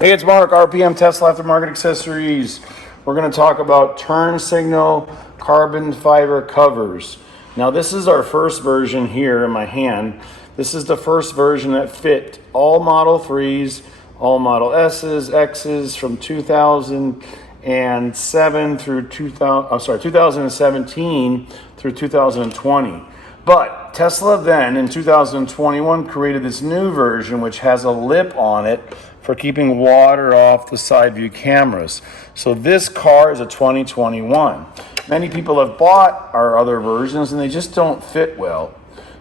Hey, it's Mark, RPM Tesla Aftermarket Accessories. We're going to talk about turn signal carbon fiber covers. Now, this is our first version here in my hand. This is the first version that fit all Model 3s, all Model S's, X's from 2007 through 2017 through 2020. But Tesla then in 2021 created this new version which has a lip on it for keeping water off the side view cameras. So this car is a 2021. Many people have bought our other versions and they just don't fit well.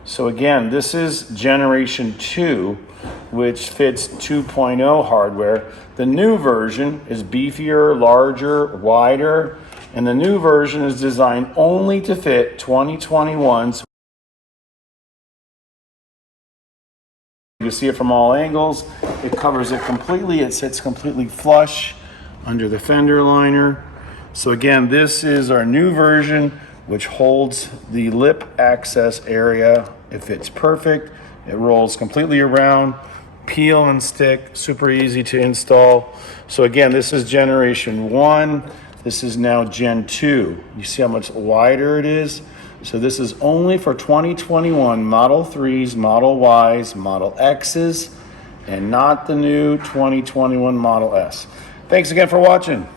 So again, this is generation 2, which fits 2.0 hardware. The new version is beefier, larger, wider, and the new version is designed only to fit 2021s. You can see it from all angles. It covers it completely. It sits completely flush under the fender liner. So again, this is our new version, which holds the lip access area. It fits perfect. It rolls completely around, peel and stick, super easy to install. So again, this is generation 1. This is now gen 2. You see how much wider it is? So this is only for 2021 Model 3s, Model Ys, Model X's, and not the new 2021 Model S. Thanks again for watching.